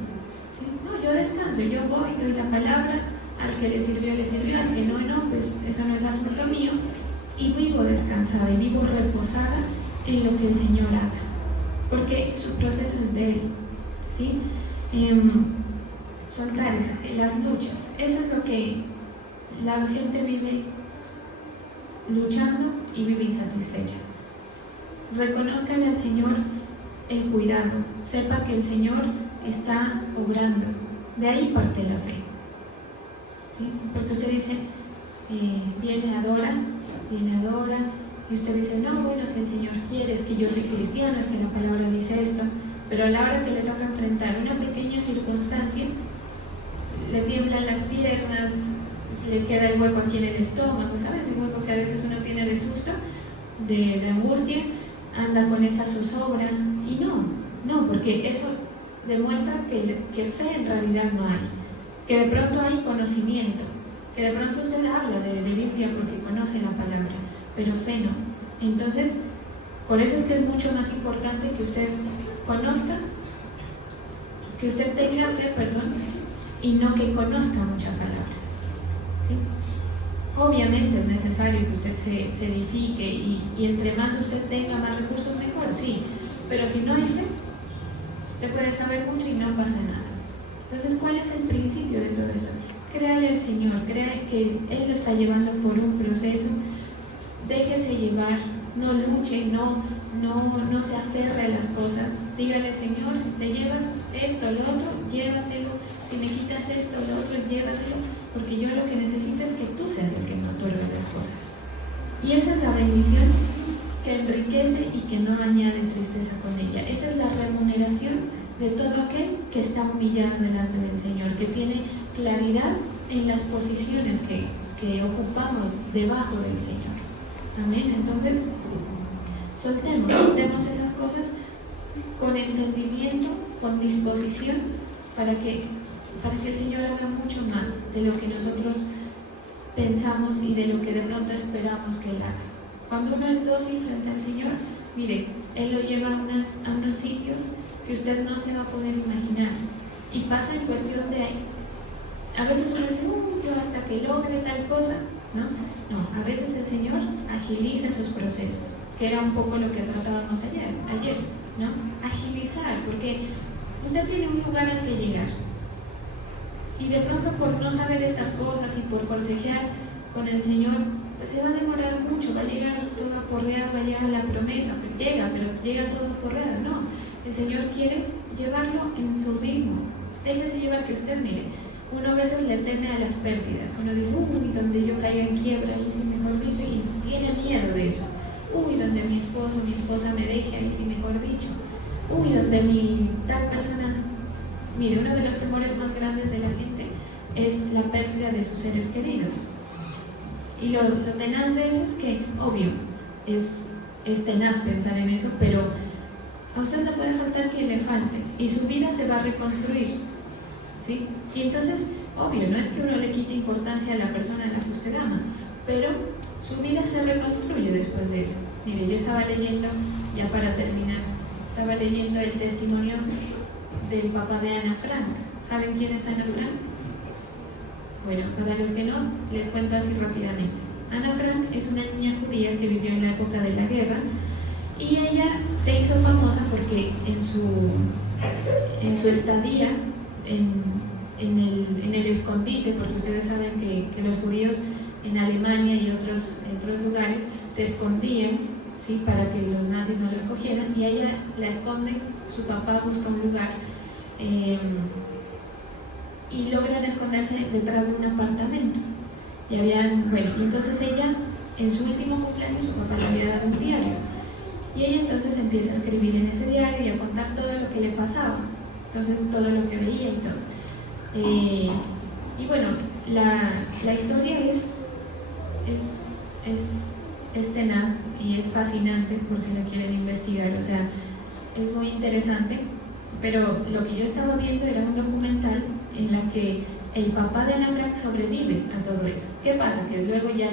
¿sí? No, yo descanso, yo voy, doy la palabra, al que le sirvió, al que no, pues eso no es asunto mío, y vivo descansada y vivo reposada en lo que el Señor haga, porque su proceso es de Él, ¿sí? Soltar las luchas, eso es lo que la gente vive luchando y vive insatisfecha. reconózcale al Señor el cuidado, sepa que el Señor está obrando. De ahí parte la fe, ¿sí? Porque usted dice, viene, adora, y usted dice, no, bueno, si el Señor quiere, es que yo soy cristiano, es que la palabra dice esto, pero a la hora que le toca enfrentar una pequeña circunstancia, le tiemblan las piernas, se le queda el hueco aquí en el estómago, ¿sabes? El hueco que a veces uno tiene de susto, de angustia, anda con esa zozobra, y no, porque eso demuestra que fe en realidad no hay, que de pronto hay conocimiento, que de pronto usted habla de Biblia porque conoce la palabra, pero fe no. Entonces, por eso es que es mucho más importante que usted conozca, que usted tenga fe, y no que conozca mucha palabra, ¿sí? Obviamente es necesario que usted se edifique y entre más usted tenga más recursos mejor, sí, pero si no hay fe, usted puede saber mucho y no pasa nada. Entonces, ¿cuál es el principio de todo eso? Créale al Señor, crea que Él lo está llevando por un proceso, déjese llevar, no luche, no se aferre a las cosas, dígale, Señor, si te llevas esto, lo otro, llévatelo, si me quitas esto, lo otro, llévatelo, porque yo lo que necesito es que tú seas el que me otorgue las cosas. Y esa es la bendición que enriquece y que no añade tristeza con ella. Esa es la remuneración de todo aquel que está humillado delante del Señor, que tiene claridad en las posiciones que ocupamos debajo del Señor. Amén. Entonces, soltemos esas cosas con entendimiento, con disposición, para que el Señor haga mucho más de lo que nosotros pensamos y de lo que de pronto esperamos que Él haga. Cuando uno es dócil frente al Señor, mire, Él lo lleva a unos sitios que usted no se va a poder imaginar, y pasa en cuestión de, a veces uno dice, yo hasta que logre tal cosa, no, a veces el Señor agiliza esos procesos, que era un poco lo que tratábamos ayer, ¿no? Agilizar, porque usted tiene un lugar al que llegar, y de pronto por no saber estas cosas y por forcejear con el Señor, pues se va a demorar mucho, va a llegar todo aporreado allá a la promesa, pero llega todo aporreado. No, el Señor quiere llevarlo en su ritmo. Déjese llevar, que usted mire, uno a veces le teme a las pérdidas, uno dice, donde yo caiga en quiebra, ahí sí, mejor dicho, y tiene miedo de eso. Donde mi esposo o mi esposa me deje, ahí sí, mejor dicho. Donde mi tal persona. Mire, uno de los temores más grandes de la gente es la pérdida de sus seres queridos. Y lo tenaz de eso es que, obvio, es tenaz pensar en eso, pero a usted le puede faltar quien le falte, y su vida se va a reconstruir, ¿sí? Y entonces, obvio, no es que uno le quite importancia a la persona a la que usted ama, pero su vida se reconstruye después de eso. Mire, yo estaba leyendo, ya para terminar, el testimonio del papá de Ana Frank. ¿Saben quién es Ana Frank? Bueno, para los que no, les cuento así rápidamente. Ana Frank es una niña judía que vivió en la época de la guerra, y ella se hizo famosa porque en su estadía en el escondite, porque ustedes saben que los judíos en Alemania y otros lugares se escondían, ¿sí?, para que los nazis no los cogieran, y a ella la esconden, su papá busca un lugar y logran esconderse detrás de un apartamento. Y entonces ella, en su último cumpleaños, su papá le había dado un diario, y ella entonces empieza a escribir en ese diario y a contar todo lo que le pasaba, entonces todo lo que veía y todo. Y bueno, la historia es tenaz y es fascinante, por si la quieren investigar, o sea, es muy interesante. Pero lo que yo estaba viendo era un documental en la que el papá de Ana Frank sobrevive a todo eso. ¿Qué pasa? Que luego ya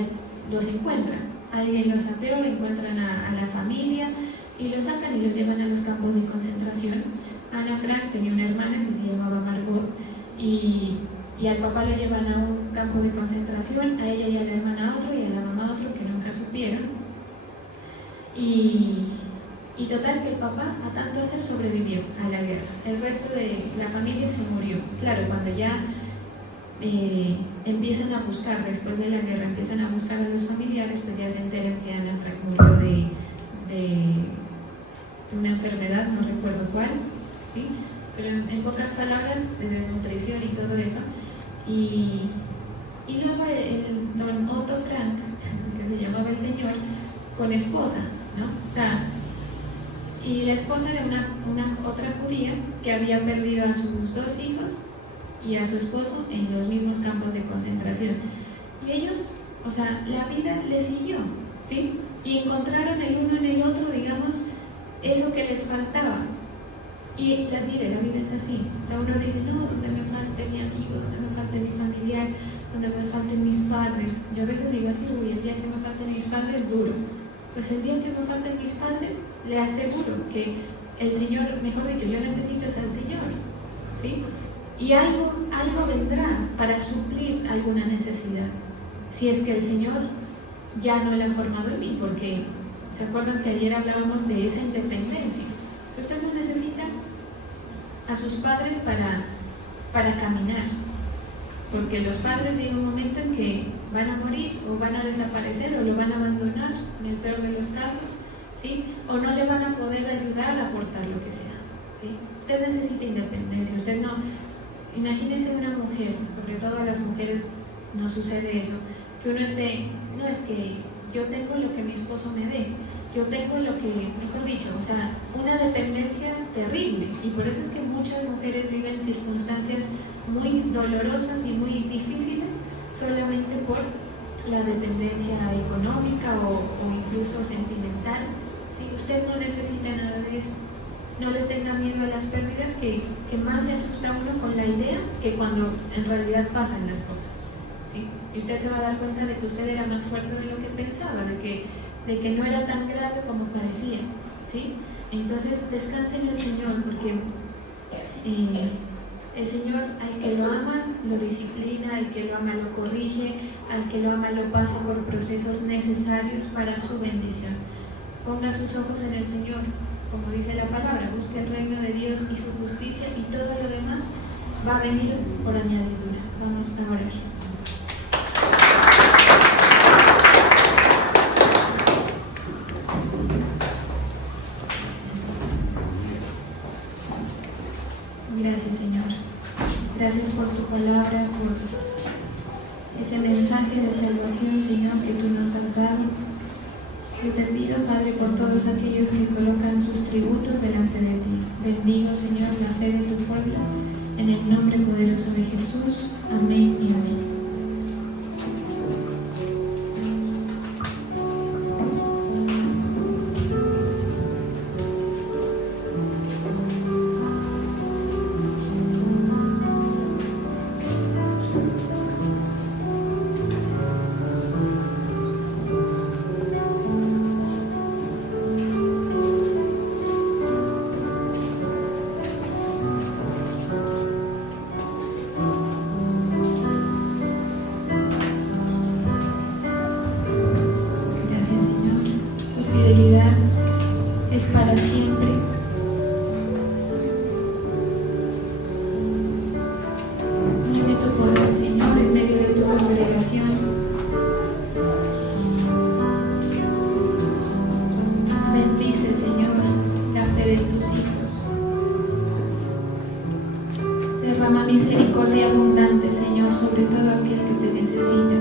los encuentran, alguien los apeó, encuentran a la familia y los sacan y los llevan a los campos de concentración. Ana Frank tenía una hermana que se llamaba Margot, y al papá lo llevan a un campo de concentración, a ella y a la hermana a otro, y a la mamá a otro, que nunca supieron. Y total, que el papá, a tanto hacer, sobrevivió a la guerra. El resto de la familia se murió. Claro, cuando ya empiezan a buscar, después de la guerra, empiezan a buscar a los familiares, pues ya se enteran que Ana Frank murió una enfermedad, no recuerdo cuál, ¿sí? Pero en pocas palabras, de desnutrición y todo eso. Y luego el don Otto Frank, que se llamaba el señor, con esposa, ¿no? O sea, y la esposa de una otra judía que había perdido a sus 2 hijos y a su esposo en los mismos campos de concentración. Y ellos, o sea, la vida les siguió, ¿sí? Y encontraron el uno en el otro, digamos, eso que les faltaba. Y mire, la vida es así. O sea, uno dice, no, donde me falte mi amigo, donde me falte mi familiar, donde me falten mis padres. Yo a veces digo así, uy, el día que me falten mis padres es duro. Pues el día que me falten mis padres, le aseguro que el Señor, mejor dicho, yo necesito es al Señor, ¿sí? Y algo vendrá para suplir alguna necesidad, si es que el Señor ya no la ha formado en mí, porque ¿se acuerdan que ayer hablábamos de esa independencia? Si usted no necesita a sus padres para caminar, porque los padres llegan un momento en que van a morir o van a desaparecer o lo van a abandonar, en el peor de los casos, ¿sí? O no le van a poder ayudar a aportar lo que sea, ¿sí? Usted necesita independencia. Usted no, imagínese una mujer, sobre todo a las mujeres no sucede eso, que uno esté, no es que yo tengo lo que mi esposo me dé, yo tengo lo que, mejor dicho, o sea, una dependencia terrible, y por eso es que muchas mujeres viven circunstancias muy dolorosas y muy difíciles solamente por la dependencia económica o incluso sentimental, ¿sí? Usted no necesita nada de eso. No le tenga miedo a las pérdidas, que más se asusta uno con la idea que cuando en realidad pasan las cosas, ¿sí? Y usted se va a dar cuenta de que usted era más fuerte de lo que pensaba, de que no era tan grave como parecía, ¿sí? Entonces descanse en el Señor, porque el Señor al que lo ama lo disciplina, al que lo ama lo corrige, al que lo ama lo pasa por procesos necesarios para su bendición. Ponga sus ojos en el Señor, como dice la palabra, busque el reino de Dios y su justicia, y todo lo demás va a venir por añadidura. Vamos a orar. Gracias, Señor. Gracias por tu palabra, por ese mensaje de salvación, Señor, que tú nos has dado. Yo te pido, Padre, por todos aquellos que colocan sus tributos delante de ti. Bendigo, Señor, la fe de tu pueblo, en el nombre poderoso de Jesús. Amén y amén. Es para siempre. Mueve tu poder, Señor, en medio de tu congregación. Bendice, Señor, la fe de tus hijos. Derrama misericordia abundante, Señor, sobre todo aquel que te necesita.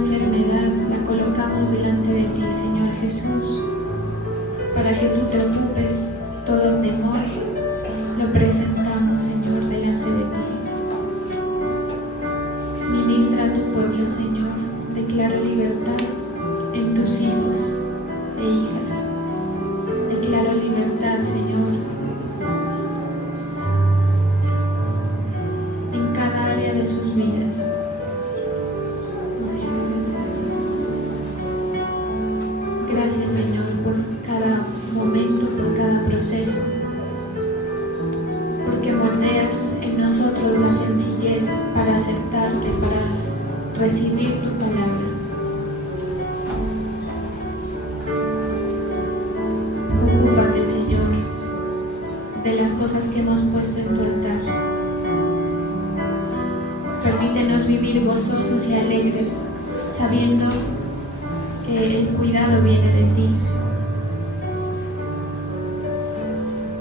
enfermedad la colocamos delante de ti, Señor Jesús, para que tú te ocupes. Todo temor lo presentamos, Señor, delante de ti. Ministra a tu pueblo, Señor. Declaro libertad en tus hijos e hijas. Declaro libertad, Señor, en cada área de sus vidas. Gracias, Señor, por cada momento, por cada proceso, porque moldeas en nosotros la sencillez para aceptarte, para recibir tu palabra. Ocúpate, Señor, de las cosas que hemos puesto en tu altar. Permítenos vivir gozosos y alegres, sabiendo que el cuidado viene de ti,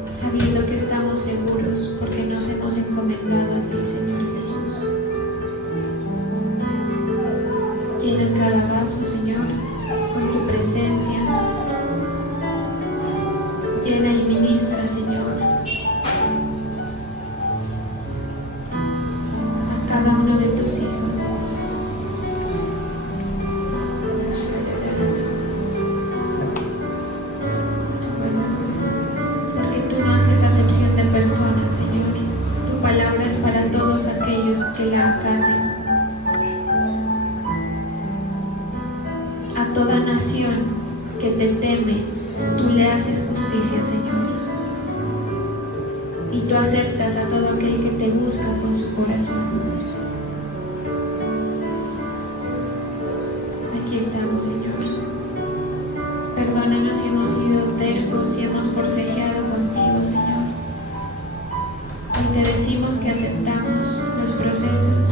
sabiendo que estamos seguros porque nos hemos encomendado a ti, Señor Jesús. Llena cada vaso, Señor, con tu presencia. Llena y ministra, Señor, a cada uno de tus hijos. Personas, Señor. Tu palabra es para todos aquellos que la acaten. A toda nación que te teme, tú le haces justicia, Señor. Y tú aceptas a todo aquel que te busca con su corazón. Aquí estamos, Señor. Perdónanos si hemos sido tercos, si hemos forcejeado contigo, Señor. Y te decimos que aceptamos los procesos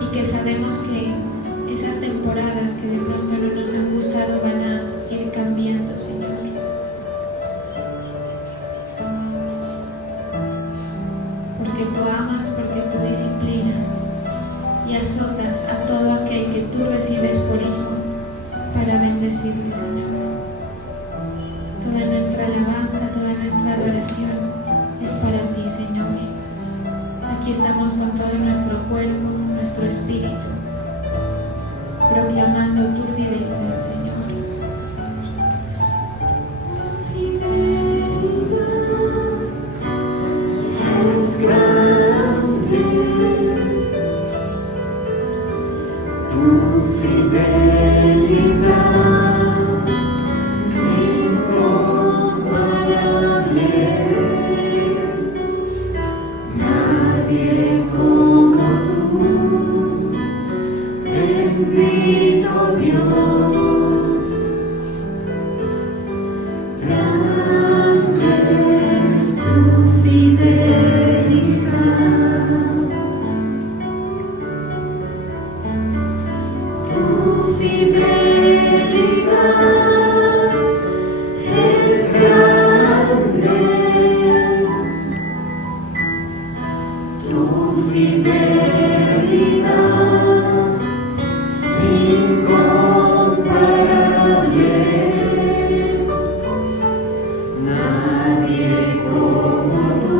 y que sabemos que esas temporadas que de pronto no nos han gustado van a ir cambiando, Señor. Porque tú amas, porque tú disciplinas y azotas a todo aquel que tú recibes por hijo para bendecirle, Señor. Toda nuestra alabanza, toda nuestra adoración es para ti, Señor. Aquí estamos con todo nuestro cuerpo, nuestro espíritu, proclamando tu fidelidad, Señor. Tu fidelidad es grande. Tu fidelidad bendito Dios, grande es tu fidelidad, tu fidelidad es grande, tu fidelidad incomparable, nadie como tú,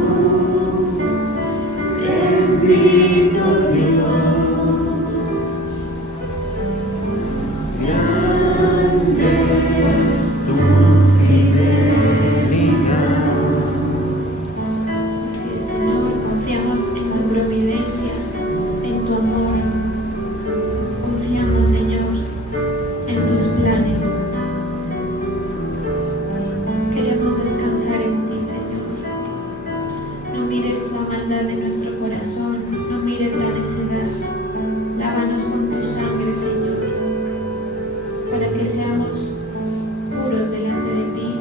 bendito Dios, grande es tu fidelidad. Así es, Señor, confiamos en tu providencia, en tu amor. Confiamos, Señor, en tus planes. Queremos descansar en ti, Señor. No mires la maldad de nuestro corazón, no mires la necedad. Lávanos con tu sangre, Señor, para que seamos puros delante de ti.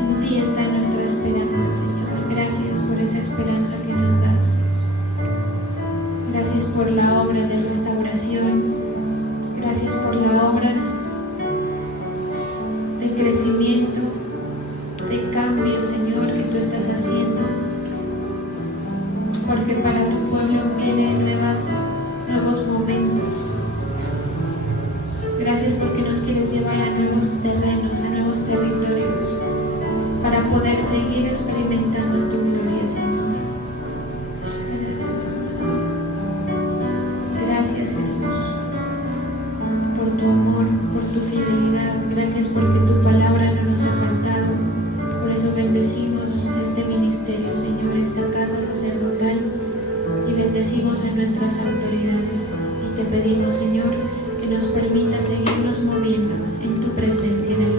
En ti está nuestra esperanza, Señor. Gracias por esa esperanza que nos das. Gracias por la obra de restauración. Gracias por la obra de crecimiento, de cambio, Señor, que tú estás haciendo. porque para tu pueblo vienen nuevos momentos. Gracias porque nos quieres llevar a nuevos terrenos, a nuevos territorios, para poder seguir experimentando tu gloria, Señor. Gracias, Jesús, por tu amor, por tu fidelidad. Gracias porque tu palabra no nos ha faltado. Por eso bendecimos este ministerio, Señor, esta casa sacerdotal, y bendecimos en nuestras autoridades. Y te pedimos, Señor, que nos permita seguirnos moviendo en tu presencia en el